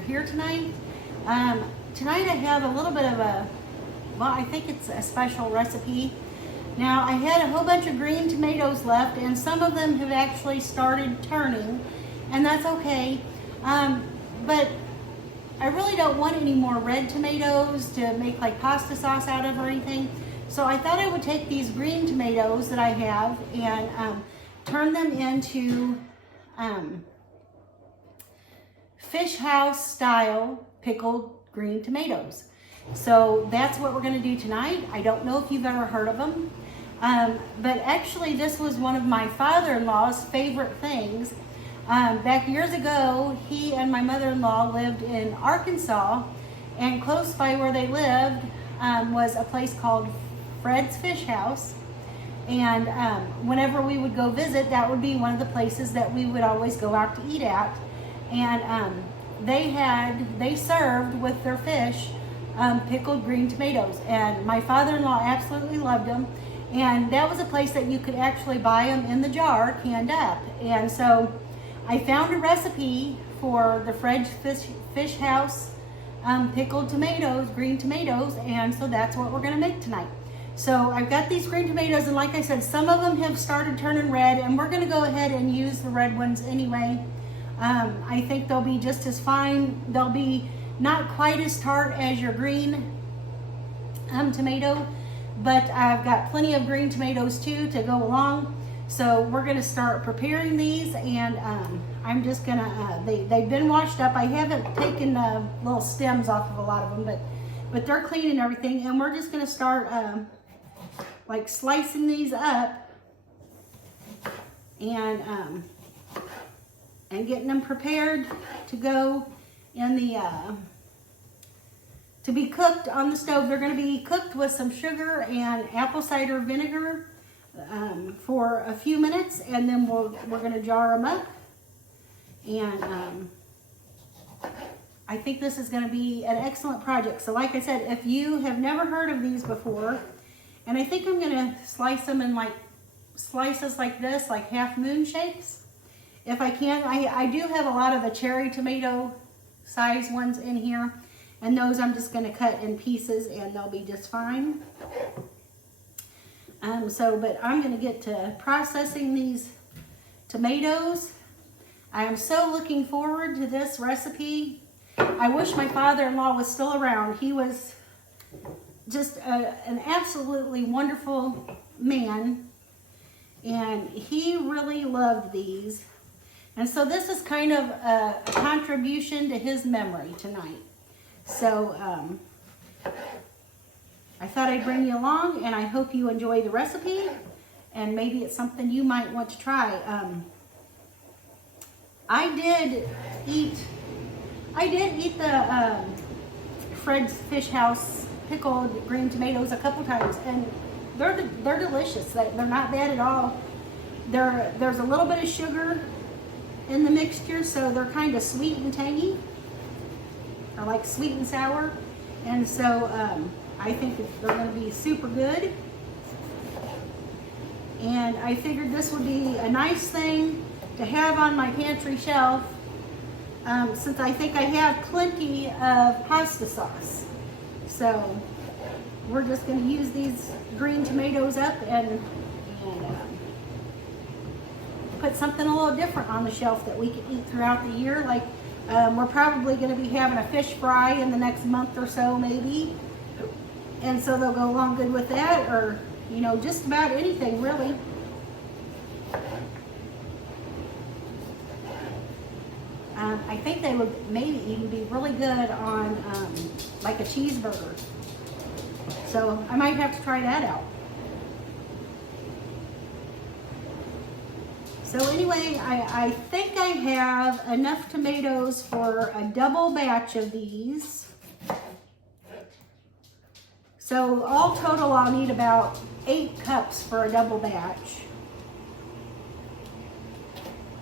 you're here tonight. Tonight I have a little bit of I think it's a special recipe. Now, I had a whole bunch of green tomatoes left, and some of them have actually started turning, and that's okay. But I really don't want any more red tomatoes to make like pasta sauce out of or anything. So I thought I would take these green tomatoes that I have and turn them into fish house style pickled green tomatoes. So that's what we're going to do tonight. I don't know if you've ever heard of them, but actually this was one of my father-in-law's favorite things. Back years ago, he and my mother-in-law lived in Arkansas, and close by where they lived was a place called Fred's Fish House. And whenever we would go visit, that would be one of the places that we would always go out to eat at. And they served with their fish pickled green tomatoes, and my father-in-law absolutely loved them. And that was a place that you could actually buy them in the jar, canned up. And so I found a recipe for the Fred's Fish House pickled tomatoes, green tomatoes, and so that's what we're going to make tonight. So I've got these green tomatoes, and like I said, some of them have started turning red, and we're going to go ahead and use the red ones anyway. I think they'll be just as fine. They'll be not quite as tart as your green tomato, but I've got plenty of green tomatoes too to go along. So we're going to start preparing these, and I'm just going to, they've been washed up. I haven't taken the little stems off of a lot of them, but they're clean and everything, and we're just going to start like slicing these up and getting them prepared to go in the to be cooked on the stove. They're going to be cooked with some sugar and apple cider vinegar for a few minutes, and then we're going to jar them up. And I think this is going to be an excellent project. So like I said, if you have never heard of these before, and I think I'm going to slice them in like slices like this, like half moon shapes. If I can, I do have a lot of the cherry tomato size ones in here, and those I'm just going to cut in pieces, and they'll be just fine. But I'm going to get to processing these tomatoes. I am so looking forward to this recipe. I wish my father-in-law was still around. He was just an absolutely wonderful man, and he really loved these. And so this is kind of a contribution to his memory tonight. So I thought I'd bring you along, and I hope you enjoy the recipe, and maybe it's something you might want to try. I did eat the Fred's Fish House pickled green tomatoes a couple times, and they're delicious. They're not bad at all. There's a little bit of sugar in the mixture, so they're kind of sweet and tangy, or like sweet and sour, and so I think they're going to be super good. And I figured this would be a nice thing to have on my pantry shelf, since I think I have plenty of pasta sauce. So we're just going to use these green tomatoes up and put something a little different on the shelf that we can eat throughout the year. Like we're probably going to be having a fish fry in the next month or so, maybe, and so they'll go along good with that, or just about anything really. I think they would maybe even be really good on like a cheeseburger. So I might have to try that out. So anyway, I think I have enough tomatoes for a double batch of these. So all total, I'll need about 8 cups for a double batch.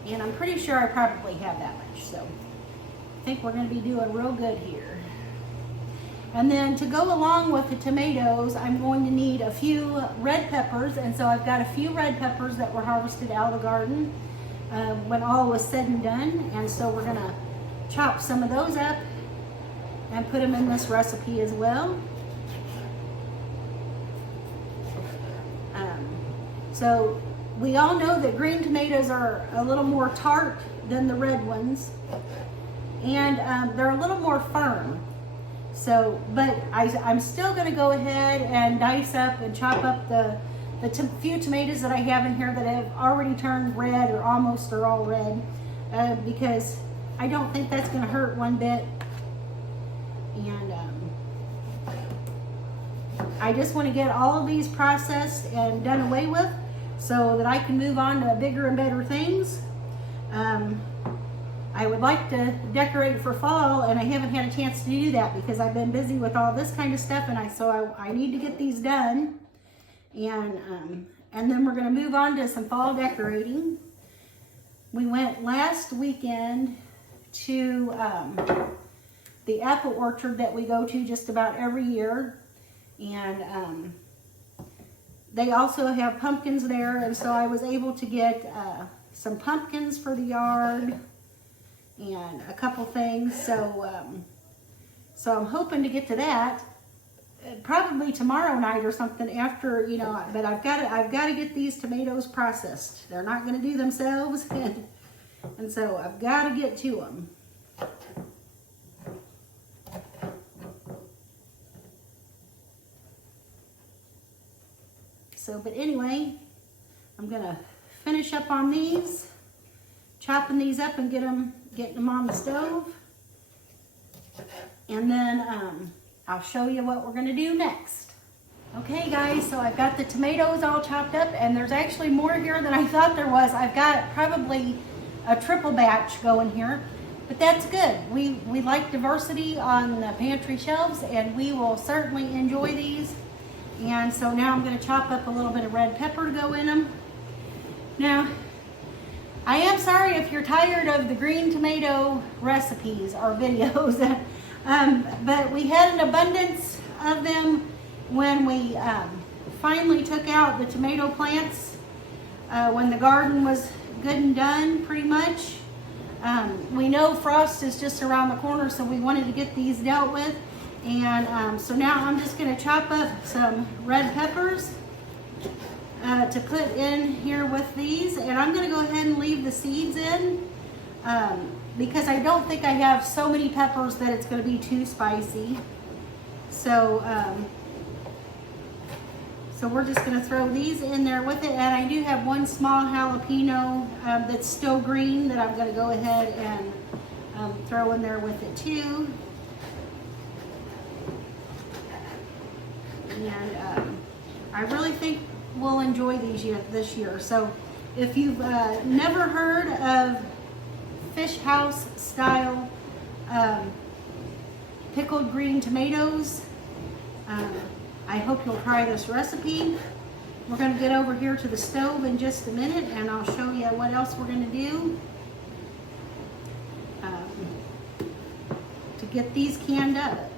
And I'm pretty sure I probably have that much. So I think we're going to be doing real good here. And then to go along with the tomatoes, I'm going to need a few red peppers. And so I've got a few red peppers that were harvested out of the garden when all was said and done. And so we're going to chop some of those up and put them in this recipe as well. So we all know that green tomatoes are a little more tart than the red ones, and they're a little more firm. So, but I'm still going to go ahead and dice up and chop up the few tomatoes that I have in here that have already turned red or almost are all red, because I don't think that's going to hurt one bit. And I just want to get all of these processed and done away with so that I can move on to bigger and better things. I would like to decorate for fall, and I haven't had a chance to do that because I've been busy with all this kind of stuff, and so I need to get these done. And then we're going to move on to some fall decorating. We went last weekend to the apple orchard that we go to just about every year, and they also have pumpkins there, and so I was able to get some pumpkins for the yard and a couple things. So I'm hoping to get to that probably tomorrow night or something after, you know, but I've got to get these tomatoes processed. They're not going to do themselves, and so I've got to get to them. So, but anyway, I'm going to finish up on these, chopping these up and getting them on the stove. And then I'll show you what we're going to do next. Okay guys, so I've got the tomatoes all chopped up, and there's actually more here than I thought there was. I've got probably a triple batch going here, but that's good. We like diversity on the pantry shelves, and we will certainly enjoy these. And so now I'm going to chop up a little bit of red pepper to go in them. Now, I am sorry if you're tired of the green tomato recipes or videos, but we had an abundance of them when we finally took out the tomato plants, when the garden was good and done pretty much. We know frost is just around the corner, so we wanted to get these dealt with. And so now I'm just going to chop up some red peppers to put in here with these, and I'm going to go ahead and leave the seeds in because I don't think I have so many peppers that it's going to be too spicy. So so we're just going to throw these in there with it, and I do have one small jalapeno that's still green that I'm going to go ahead and throw in there with it too. And I really think we'll enjoy these this year. So if you've never heard of fish house style pickled green tomatoes, I hope you'll try this recipe. We're going to get over here to the stove in just a minute, and I'll show you what else we're going to do to get these canned up.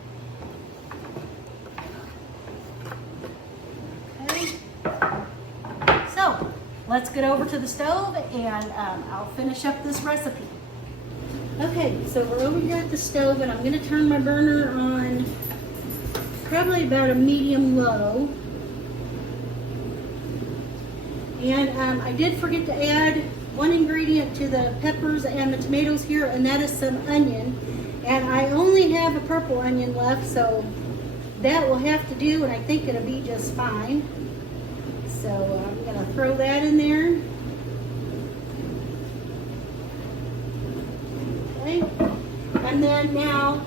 So let's get over to the stove, and I'll finish up this recipe. Okay, so we're over here at the stove, and I'm going to turn my burner on probably about a medium low. And I did forget to add one ingredient to the peppers and the tomatoes here, and that is some onion. And I only have a purple onion left, so that will have to do, and I think it'll be just fine. So I'm going to throw that in there. Okay. And then now,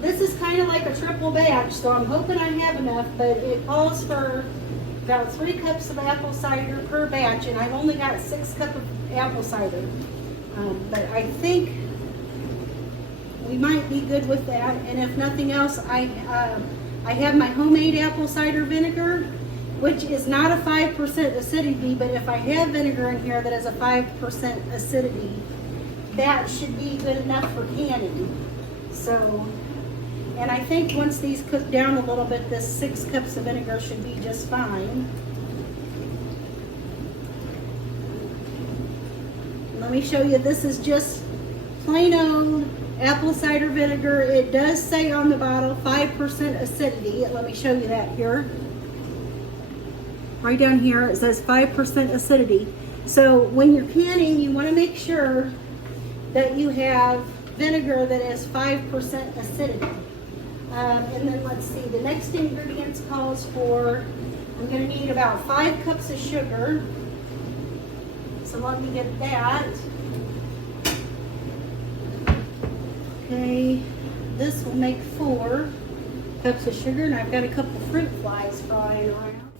this is kind of like a triple batch, so I'm hoping I have enough, but it calls for about 3 cups of apple cider per batch, and I've only got 6 cups of apple cider. But I think we might be good with that, and if nothing else, I have my homemade apple cider vinegar, which is not a 5% acidity, but if I have vinegar in here that is a 5% acidity, that should be good enough for canning. So, and I think once these cook down a little bit, this 6 cups of vinegar should be just fine. Let me show you, this is just plain old apple cider vinegar. It does say on the bottle 5% acidity. Let me show you that here. Right down here it says 5% acidity. So when you're canning, you want to make sure that you have vinegar that is 5% acidity. And then let's see, the next ingredients calls for, I'm going to need about 5 cups of sugar. So let me get that. Okay, this will make 4 cups of sugar, and I've got a couple fruit flies flying around.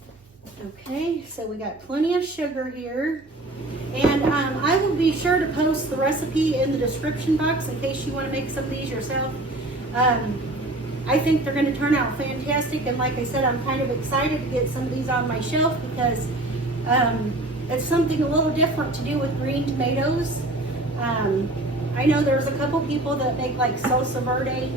Okay, so we got plenty of sugar here. And I will be sure to post the recipe in the description box in case you want to make some of these yourself. I think they're going to turn out fantastic, and like I said, I'm kind of excited to get some of these on my shelf because it's something a little different to do with green tomatoes. I know there's a couple people that make like salsa verde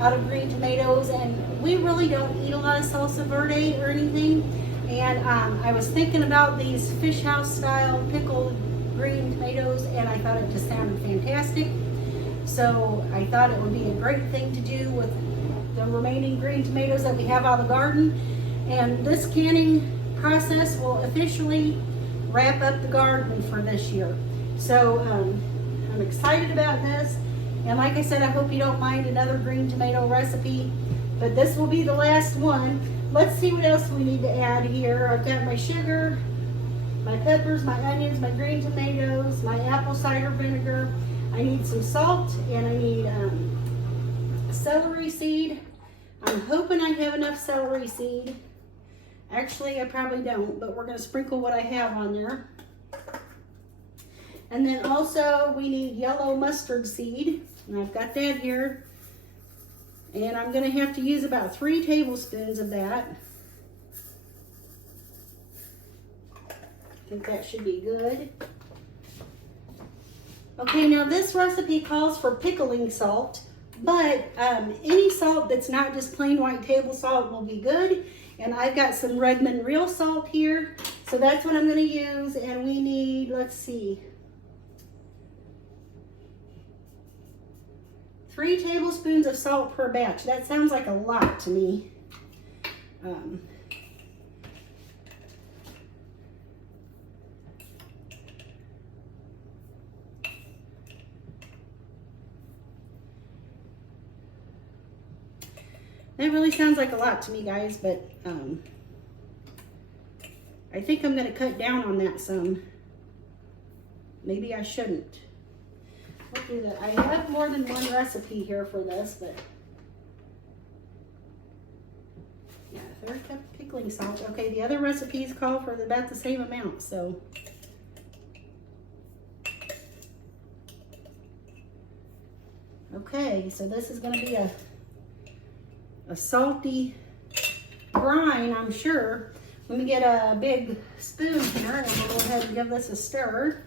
out of green tomatoes, and we really don't eat a lot of salsa verde or anything. And I was thinking about these fish house style pickled green tomatoes, and I thought it just sounded fantastic. So I thought it would be a great thing to do with the remaining green tomatoes that we have out of the garden. And this canning process will officially wrap up the garden for this year. So I'm excited about this. And like I said, I hope you don't mind another green tomato recipe, but this will be the last one. Let's see what else we need to add here. I've got my sugar, my peppers, my onions, my green tomatoes, my apple cider vinegar. I need some salt, and I need celery seed. I'm hoping I have enough celery seed. Actually, I probably don't, but we're going to sprinkle what I have on there. And then also we need yellow mustard seed, and I've got that here. And I'm going to have to use about 3 tablespoons of that. I think that should be good. Okay, now this recipe calls for pickling salt, but any salt that's not just plain white table salt will be good. And I've got some Redmond real salt here, so that's what I'm going to use. And we need, let's see, 3 tablespoons of salt per batch. That sounds like a lot to me. That really sounds like a lot to me, guys, but I think I'm going to cut down on that some. Maybe I shouldn't. We'll do that. I have more than one recipe here for this, but yeah, 1/3 cup pickling salt. Okay, the other recipes call for about the same amount, so. Okay, so this is going to be a salty brine, I'm sure. Let me get a big spoon here, and we'll go ahead and give this a stir.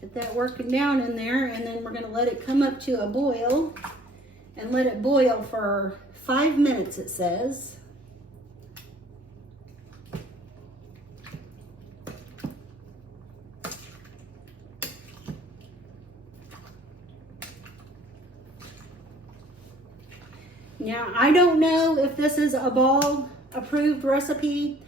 Get that working down in there, and then we're going to let it come up to a boil and let it boil for 5 minutes, it says. Now, I don't know if this is a ball approved recipe.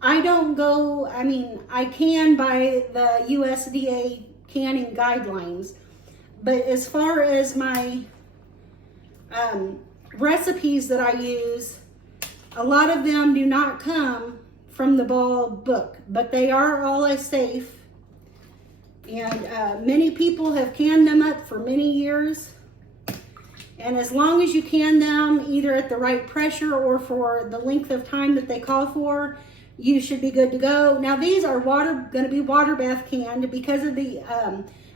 I don't go, I mean, I can by the USDA canning guidelines, but as far as my recipes that I use, a lot of them do not come from the ball book, but they are all as safe. And many people have canned them up for many years. And as long as you can them either at the right pressure or for the length of time that they call for, you should be good to go. Now these are going to be water bath canned because of the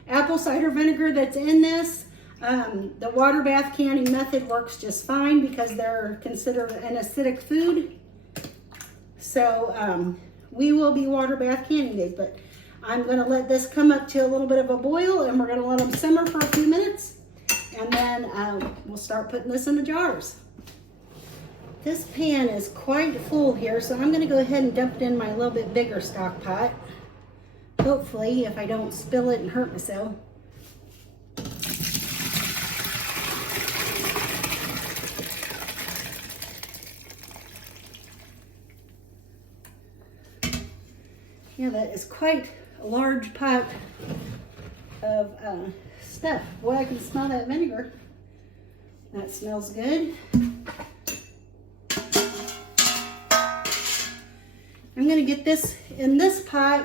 apple cider vinegar that's in this. The water bath canning method works just fine because they're considered an acidic food. So we will be water bath canning these, but I'm going to let this come up to a little bit of a boil, and we're going to let them simmer for a few minutes. And then we'll start putting this in the jars. This pan is quite full here, so I'm going to go ahead and dump it in my little bit bigger stock pot. Hopefully, if I don't spill it and hurt myself. Yeah, that is quite a large pot of stuff. Boy, I can smell that vinegar. That smells good. I'm going to get this in this pot.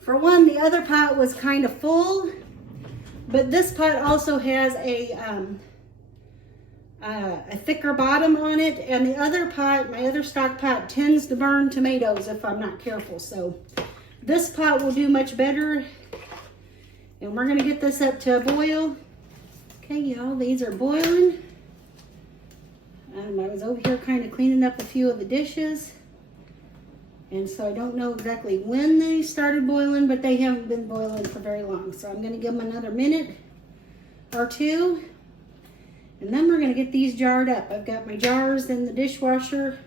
For one, the other pot was kind of full, but this pot also has a thicker bottom on it, and the other pot, my other stock pot, tends to burn tomatoes if I'm not careful. So this pot will do much better, and we're going to get this up to a boil. Okay, y'all, these are boiling. I was over here kind of cleaning up a few of the dishes, and so I don't know exactly when they started boiling, but they haven't been boiling for very long. So I'm going to give them another minute or two, and then we're going to get these jarred up. I've got my jars in the dishwasher,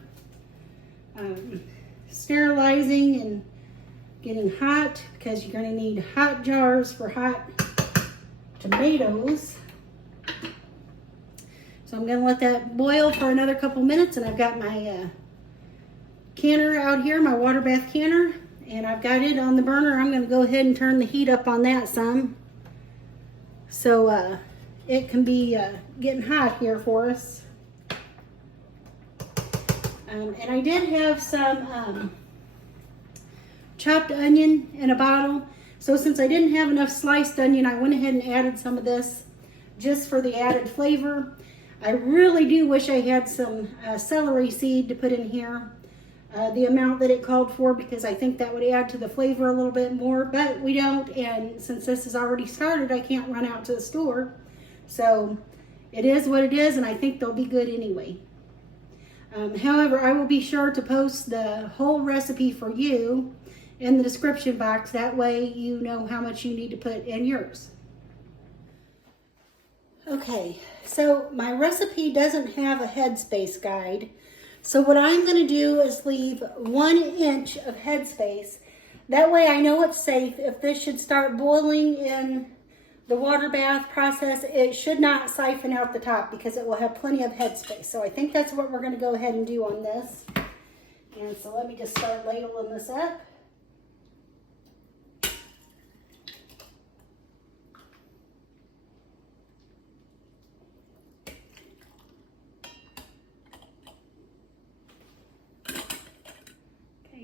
sterilizing and getting hot, because you're going to need hot jars for hot tomatoes. So I'm going to let that boil for another couple minutes, and I've got my canner out here, my water bath canner, and I've got it on the burner. I'm going to go ahead and turn the heat up on that some, so it can be getting hot here for us. And I did have some chopped onion in a bottle. So since I didn't have enough sliced onion, I went ahead and added some of this just for the added flavor. I really do wish I had some celery seed to put in here, the amount that it called for, because I think that would add to the flavor a little bit more, but we don't, and since this is already started, I can't run out to the store. So it is what it is, and I think they'll be good anyway. However, I will be sure to post the whole recipe for you in the description box. That way you know how much you need to put in yours. Okay, so my recipe doesn't have a headspace guide. So what I'm going to do is leave 1 inch of headspace. That way I know it's safe. If this should start boiling in the water bath process, it should not siphon out the top, because it will have plenty of headspace. So I think that's what we're going to go ahead and do on this. And so let me just start ladling this up.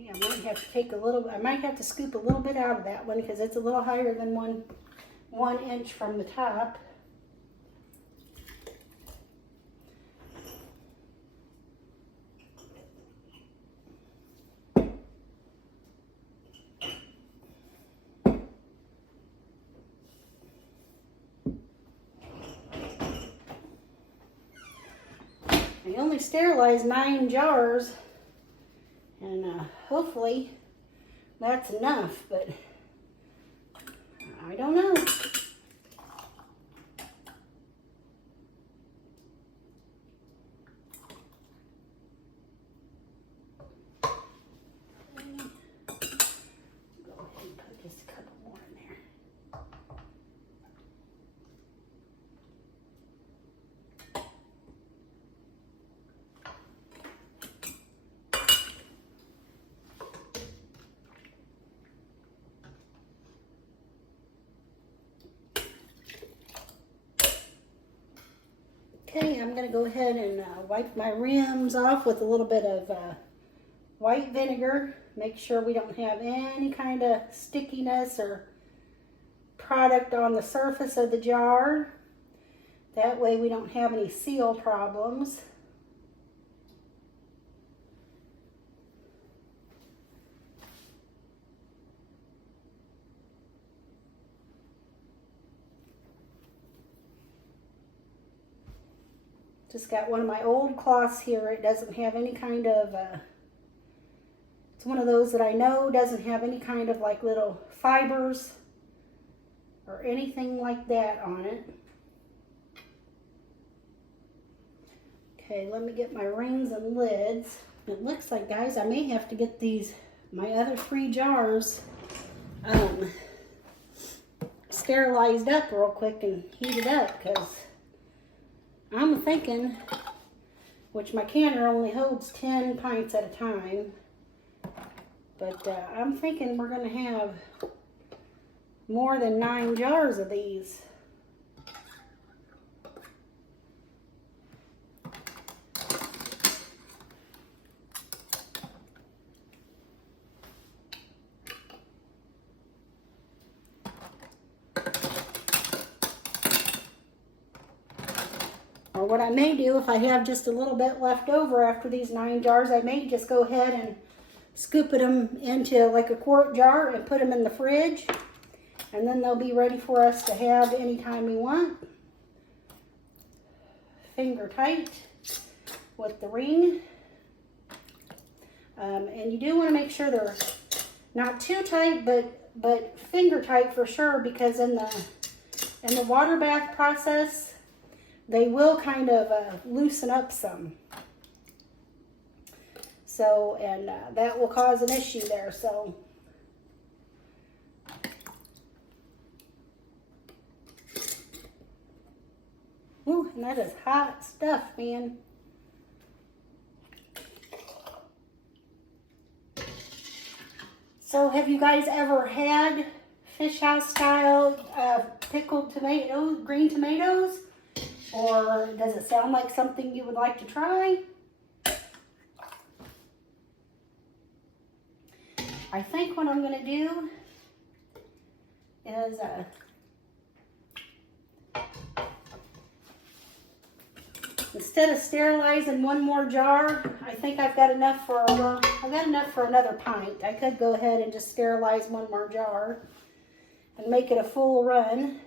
I might have to take a little, I might have to scoop a little bit out of that one, because it's a little higher than one inch from the top. I only sterilized 9 jars. And hopefully that's enough, but I don't know. Go ahead and put just a couple more in there. Okay, I'm going to go ahead and wipe my rims off with a little bit of white vinegar. Make sure we don't have any kind of stickiness or product on the surface of the jar. That way we don't have any seal problems. Just got one of my old cloths here. It doesn't have any kind of, it's one of those that I know doesn't have any kind of like little fibers or anything like that on it. Okay, let me get my rings and lids. It looks like, guys, I may have to get my other 3 jars sterilized up real quick and heated up, because I'm thinking, which my canner only holds 10 pints at a time, but I'm thinking we're going to have more than 9 jars of these. Or what I may do, if I have just a little bit left over after these 9 jars, I may just go ahead and scoop them into like a quart jar and put them in the fridge. And then they'll be ready for us to have anytime we want. Finger tight with the ring. And you do want to make sure they're not too tight, but finger tight for sure, because in the water bath process, they will kind of loosen up some. So, and that will cause an issue there. So, ooh, and that is hot stuff, man. So, have you guys ever had fish house style pickled tomatoes, green tomatoes? Or does it sound like something you would like to try? I think what I'm going to do is instead of sterilizing 1 more jar, I think I've got enough for, well, I've got enough for another pint. I could go ahead and just sterilize 1 more jar and make it a full run.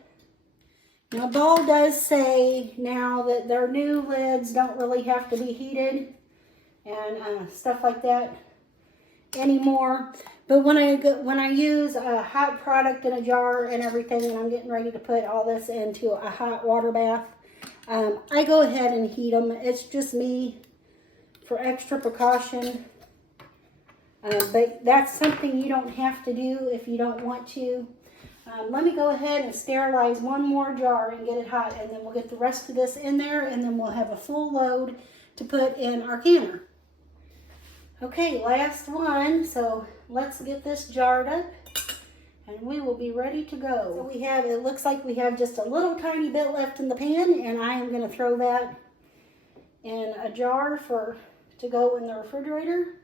Now, Ball does say now that their new lids don't really have to be heated and stuff like that anymore. But when I use a hot product in a jar and everything, and I'm getting ready to put all this into a hot water bath, I go ahead and heat them. It's just me for extra precaution. But that's something you don't have to do if you don't want to. Let me go ahead and sterilize 1 more jar and get it hot, and then we'll get the rest of this in there, and then we'll have a full load to put in our canner. Okay, last one, so let's get this jarred up, and we will be ready to go. So it looks like we have just a little tiny bit left in the pan, and I am going to throw that in a jar to go in the refrigerator.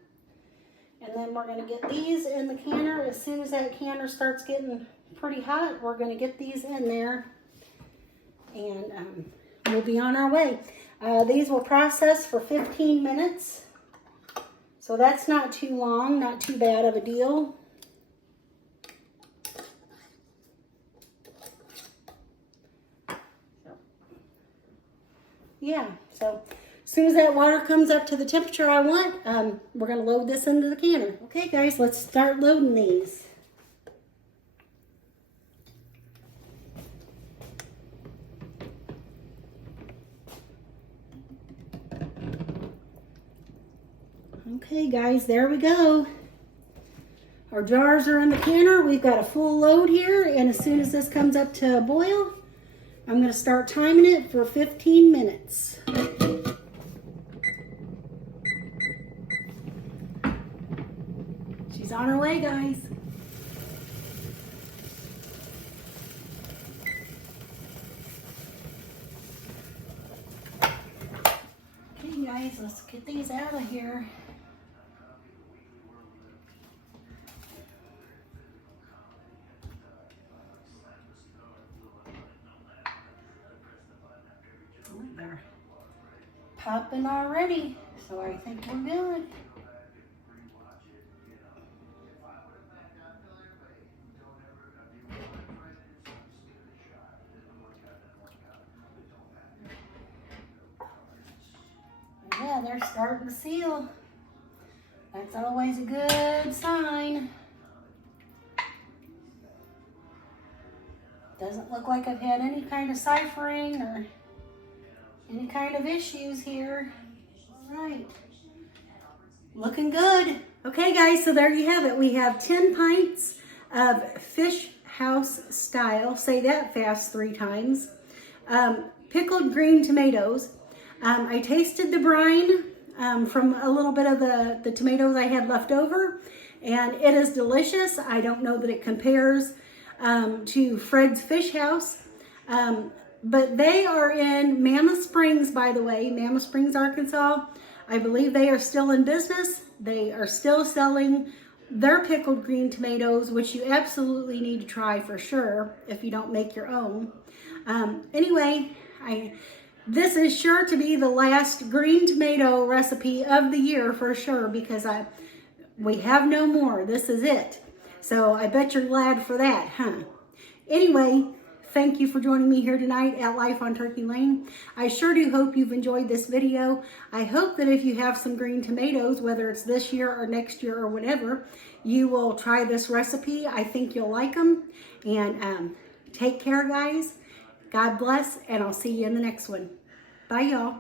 And then we're going to get these in the canner. As soon as that canner starts getting pretty hot, we're going to get these in there, and we'll be on our way. These will process for 15 minutes, so that's not too long, not too bad of a deal. Yeah, so as soon as that water comes up to the temperature I want, we're going to load this into the canner. Okay, guys, let's start loading these. Okay, guys, there we go. Our jars are in the canner. We've got a full load here, and as soon as this comes up to a boil, I'm going to start timing it for 15 minutes. She's on her way, guys. Okay, guys, let's get these out of here. They're popping already, so I think we're good. Yeah, they're starting to seal. That's always a good sign. Doesn't look like I've had any kind of ciphering or any kind of issues here. All right. Looking good. Okay guys, so there you have it. We have 10 pints of fish house style, say that fast 3 times, pickled green tomatoes. I tasted the brine from a little bit of the tomatoes I had left over, and it is delicious. I don't know that it compares to Fred's Fish House, but they are in Mammoth Springs, by the way, Mammoth Springs, Arkansas. I believe they are still in business. They are still selling their pickled green tomatoes, which you absolutely need to try for sure if you don't make your own. Anyway, this is sure to be the last green tomato recipe of the year for sure, because we have no more. This is it. So I bet you're glad for that, huh? Anyway, thank you for joining me here tonight at Life on Turkey Lane. I sure do hope you've enjoyed this video. I hope that if you have some green tomatoes, whether it's this year or next year or whatever, you will try this recipe. I think you'll like them. And take care, guys. God bless, and I'll see you in the next one. Bye, y'all.